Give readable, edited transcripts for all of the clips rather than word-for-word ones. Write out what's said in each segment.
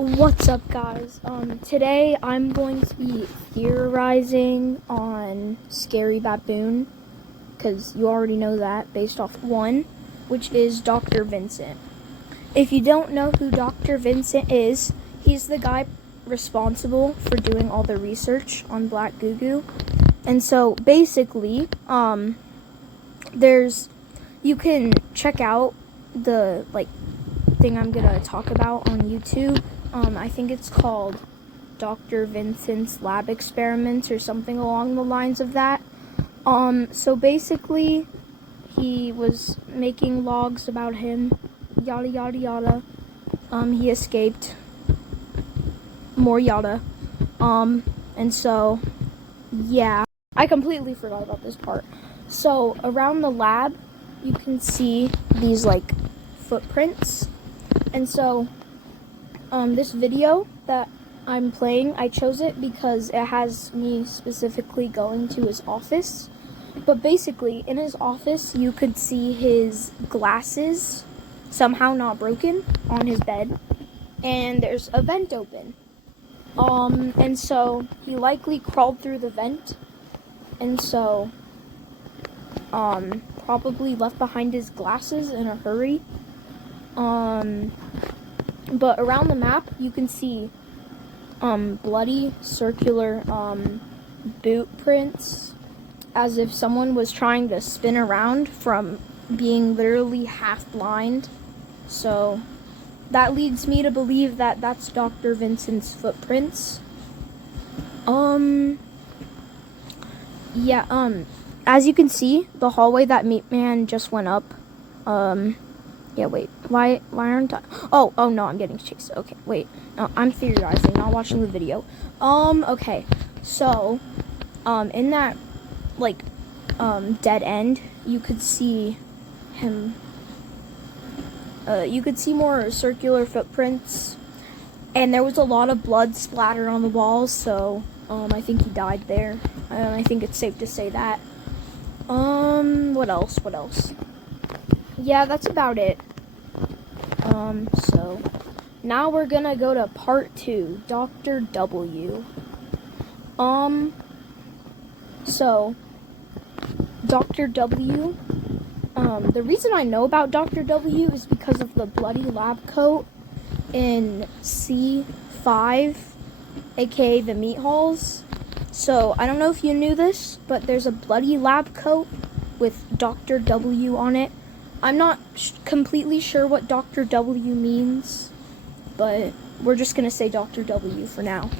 What's up, guys? Today I'm going to be theorizing on Scary Baboon, because you already know that, based off one, which is Dr. Vincent. If you don't know who Dr. Vincent is, he's the guy responsible for doing all the research on Black Goo Goo. And so, basically, you can check out the, thing I'm gonna talk about on YouTube. I think it's called Dr. Vincent's Lab Experiments or something along the lines of that. So basically, he was making logs about him, yada yada yada. He escaped, more yada. And so, yeah. I completely forgot about this part. So, around the lab, you can see these, footprints. And so, this video that I'm playing, I chose it because it has me specifically going to his office. But basically, in his office, you could see his glasses, somehow not broken, on his bed. And there's a vent open. And so, he likely crawled through the vent. And so, probably left behind his glasses in a hurry. But around the map, you can see, bloody, circular, boot prints, as if someone was trying to spin around from being literally half blind. So, that leads me to believe that that's Dr. Vincent's footprints. As you can see, the hallway that Meat Man just went up, yeah, wait, why aren't I? Oh, no, I'm getting chased. Okay, wait, no, I'm theorizing, not watching the video. Okay, so, in that, dead end, you could see him, you could see more circular footprints, and there was a lot of blood splattered on the walls, so, I think he died there. I think it's safe to say that. What else? Yeah, that's about it. So, now we're gonna go to part 2, Dr. W. So, Dr. W, the reason I know about Dr. W is because of the bloody lab coat in C5, aka the meat halls. So, I don't know if you knew this, but there's a bloody lab coat with Dr. W on it. I'm not completely sure what Dr. W means, but we're just gonna say Dr. W for now.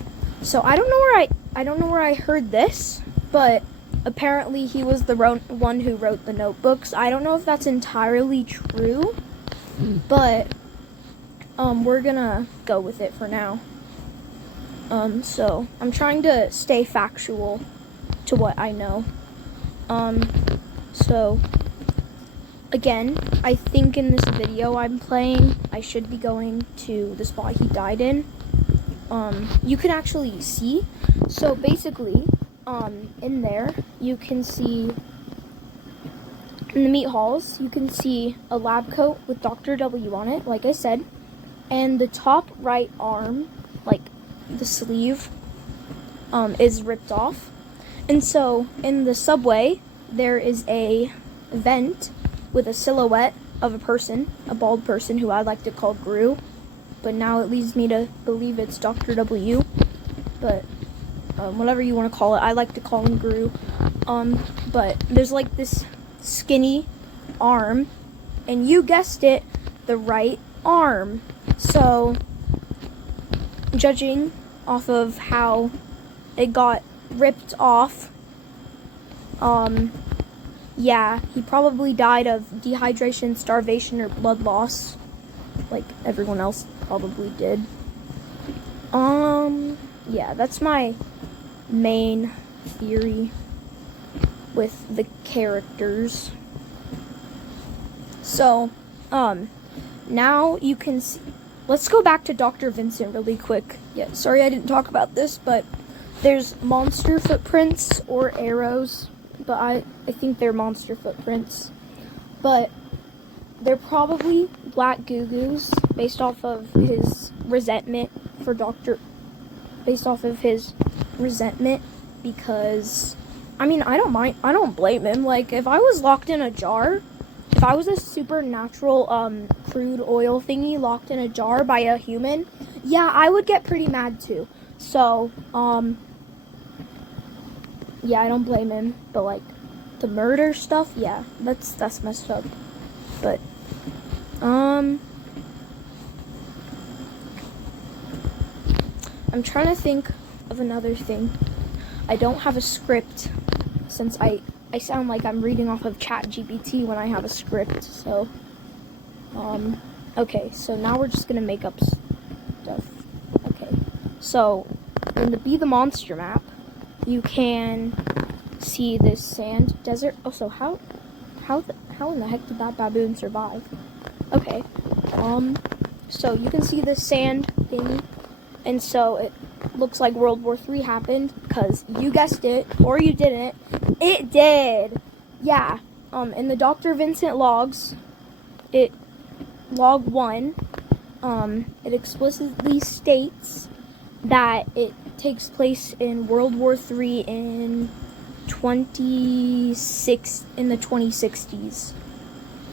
So, I don't know where I heard this, but apparently he was the one who wrote the notebooks. I don't know if that's entirely true, but we're gonna go with it for now. So, I'm trying to stay factual to what I know. So, again, I think in this video I'm playing, I should be going to the spot he died in. You can actually see. So, basically, in there, you can see, in the meat halls, you can see a lab coat with Dr. W on it, like I said. And the top right arm, the sleeve, is ripped off. And so, in the subway, there is a vent with a silhouette of a person, a bald person who I like to call Gru. But now it leads me to believe it's Dr. W. But, whatever you want to call it, I like to call him Gru. But there's this skinny arm, and you guessed it, the right arm. So, judging off of how it got ripped off, yeah, he probably died of dehydration, starvation, or blood loss, like everyone else probably did. Yeah, that's my main theory with the characters. So, now you can see. Let's go back to Dr. Vincent really quick. Yeah, sorry I didn't talk about this, but there's monster footprints or arrows, but I think they're monster footprints. But they're probably Black Goo Goos based off of his resentment based off of his resentment, because I mean, I don't blame him. Like, if I was locked in a jar, if I was a supernatural crude oil thingy locked in a jar by a human, yeah, I would get pretty mad too. So yeah, I don't blame him. But like the murder stuff, yeah, that's messed up. But I'm trying to think of another thing. I don't have a script, since I sound like I'm reading off of ChatGPT when I have a script. So okay, so now we're just gonna make up stuff. Okay, so in the Be the Monster map, you can see this sand desert. Oh, so how in the heck did that baboon survive? Okay, so you can see this sand thing, and so it looks like World War III happened, because you guessed it, or you didn't. It did. Yeah. In the Dr. Vincent logs, log 1, it explicitly states that it takes place in World War III in the 2060s.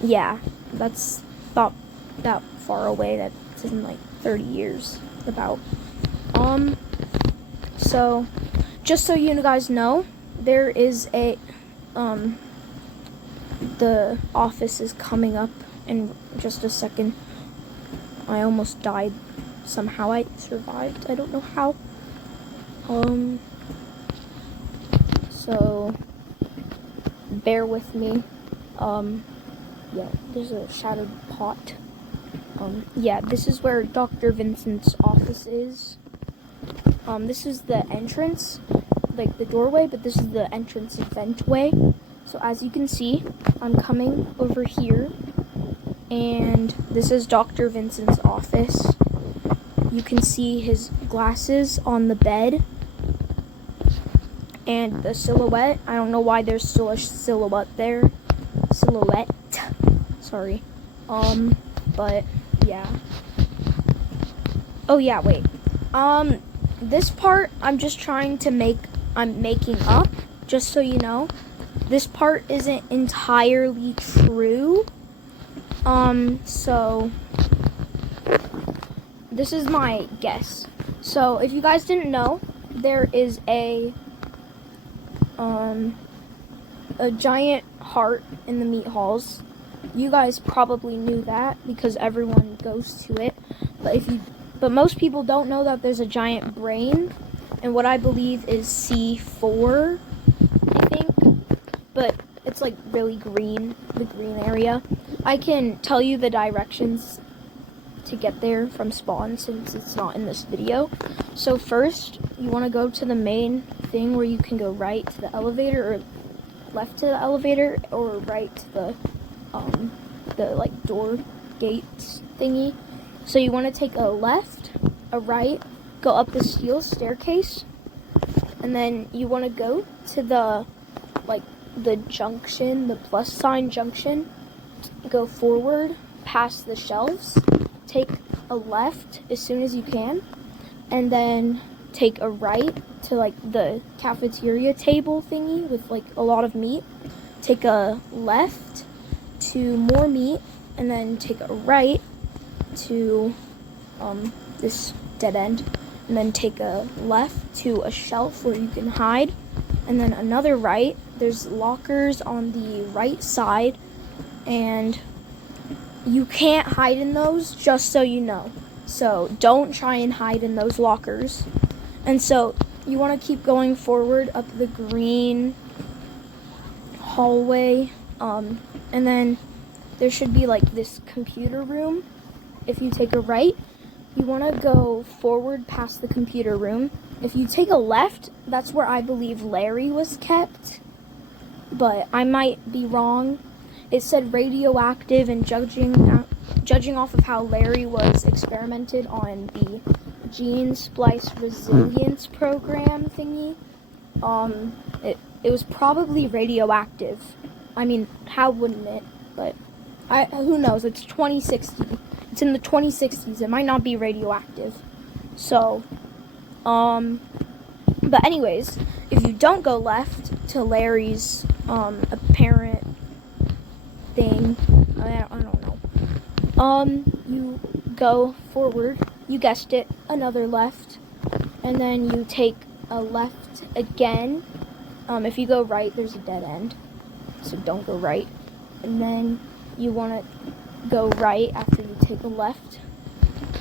Yeah, that's about that far away. That's in like 30 years about. So just so you guys know, there is the office is coming up in just a second. I almost died. Somehow I survived. I don't know how. So bear with me. Yeah, there's a shattered pot. Yeah, this is where Dr. Vincent's office is. This is the entrance, like the doorway, but this is the entrance ventway. So as you can see, I'm coming over here, and this is Dr. Vincent's office. You can see his glasses on the bed, and the silhouette. I don't know why there's still a silhouette there. Silhouette. Sorry. But yeah. Oh yeah, wait. This part I'm making up, just so you know. This part isn't entirely true. So this is my guess. So if you guys didn't know, there is a giant heart in the meat halls. You guys probably knew that because everyone goes to it. But most people don't know that there's a giant brain, and what I believe is C4, I think. But it's like really green, the green area. I can tell you the directions to get there from spawn, since it's not in this video. So first, you want to go to the main thing where you can go right to the elevator, or left to the elevator, or right to the like door gates thingy. So you want to take a left, a right, go up the steel staircase, and then you want to go to the junction, the plus sign junction, go forward past the shelves, take a left as soon as you can, and then take a right to like the cafeteria table thingy with like a lot of meat. Take a left to more meat, and then take a right to this dead end, and then take a left to a shelf where you can hide, and then another right. There's lockers on the right side, and you can't hide in those, just so you know. So don't try and hide in those lockers. And so you want to keep going forward up the green hallway, and then there should be like this computer room. If you take a right, you want to go forward past the computer room. If you take a left, that's where I believe Larry was kept, but I might be wrong. It said radioactive, and judging off of how Larry was experimented on the gene splice resilience program thingy, it was probably radioactive. I mean, how wouldn't it? But who knows? It's 2060. It's in the 2060s. It might not be radioactive. So, but anyways, if you don't go left to Larry's apparent thing, I don't know. You go forward. You guessed it, another left, and then you take a left again. If you go right, there's a dead end, so don't go right. And then you want to go right after you take a left,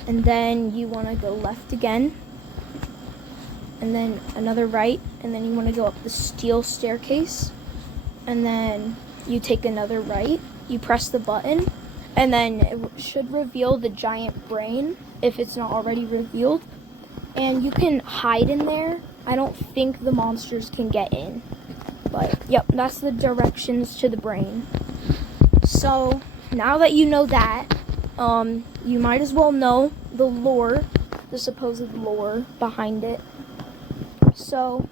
and then you want to go left again, and then another right, and then you want to go up the steel staircase, and then you take another right, you press the button, and then it should reveal the giant brain if it's not already revealed, and you can hide in there. I don't think the monsters can get in, but yep, that's the directions to the brain. So now that you know that, you might as well know the lore, the supposed lore behind it. So,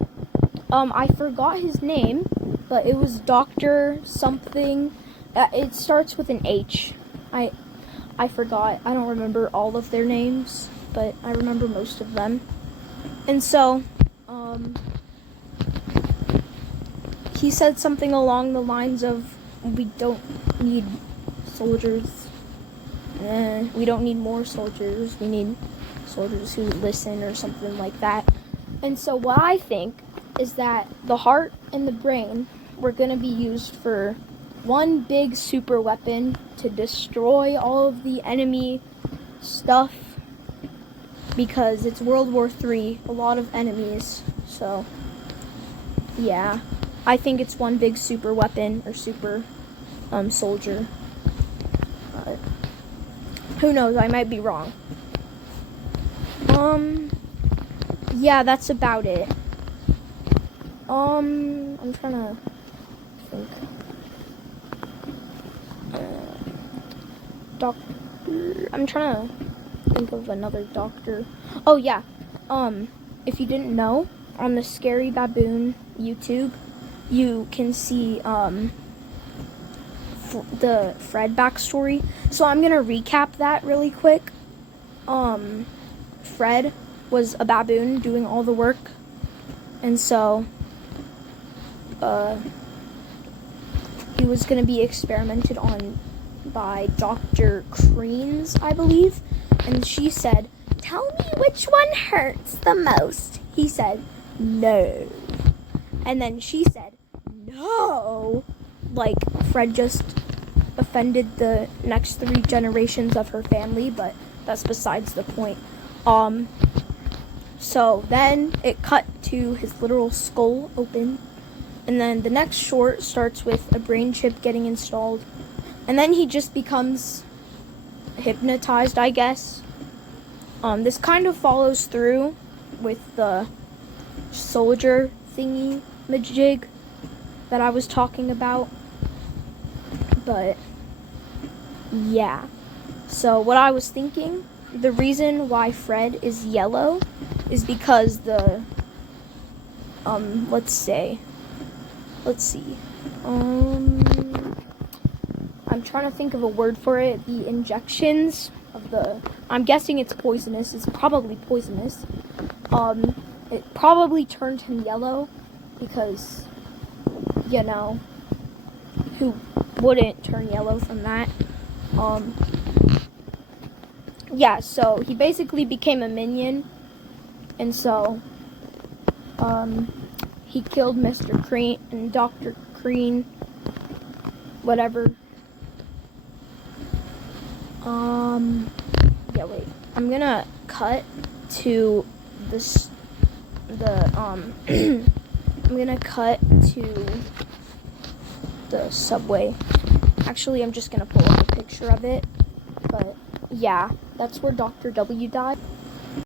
I forgot his name, but it was Dr. something. It starts with an H. I forgot. I don't remember all of their names, but I remember most of them. And so, he said something along the lines of, we don't need soldiers. We don't need more soldiers. We need soldiers who listen or something like that. And so what I think is that the heart and the brain were going to be used for one big super weapon to destroy all of the enemy stuff, because it's World War III, a lot of enemies. So yeah, I think it's one big super weapon or super soldier. Who knows, I might be wrong. Yeah, that's about it. I'm trying to think. I'm trying to think of another doctor. Oh yeah. If you didn't know, on the Scary Baboon YouTube, you can see the Fred backstory. So I'm gonna recap that really quick. Fred was a baboon doing all the work, and so he was going to be experimented on by Dr. Creans, I believe, and she said, "Tell me which one hurts the most." He said, "No." And then she said, "No." Like, Fred just offended the next 3 generations of her family, but that's besides the point. So then it cut to his literal skull open, and then the next short starts with a brain chip getting installed, and then he just becomes hypnotized, I guess. This kind of follows through with the soldier thingy majig that I was talking about, but yeah. So what I was thinking, the reason why Fred is yellow is because the, let's see. I'm trying to think of a word for it. The injections of the, I'm guessing it's poisonous. It's probably poisonous. It probably turned him yellow because, you know, who wouldn't turn yellow from that? Yeah, so he basically became a minion, and so, he killed Mr. Crane and Dr. Crane, whatever. Yeah, wait, I'm gonna cut to this, I'm gonna cut to the subway. Actually, I'm just gonna pull up a picture of it, but yeah, that's where Dr. W died.